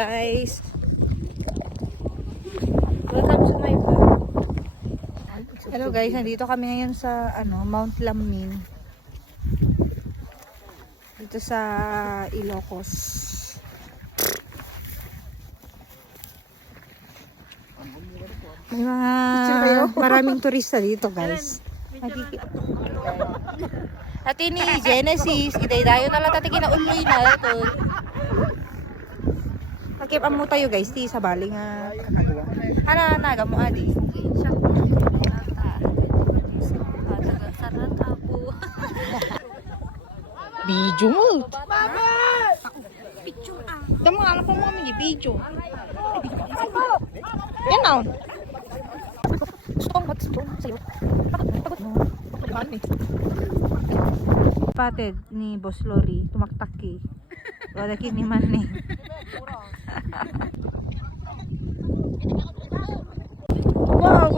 guys. Welcome to my vlog. Hello guys, nandito kami ngayon sa Mount Lammin. Dito sa Ilocos. May mga maraming turista dito guys. At ini Genesis, iday-dayo na lang tati kinauloy na ito. Nakipam mo tayo guys, ti sa bali nga kakagawa. Hana naga mo adi. Video mo. Mama! Video ah. Damo nga lang po mo kami video. Yan na. What's sa'yo? Patid ni Boss Lori, tumaktaki. Wala kini man ni. Wow,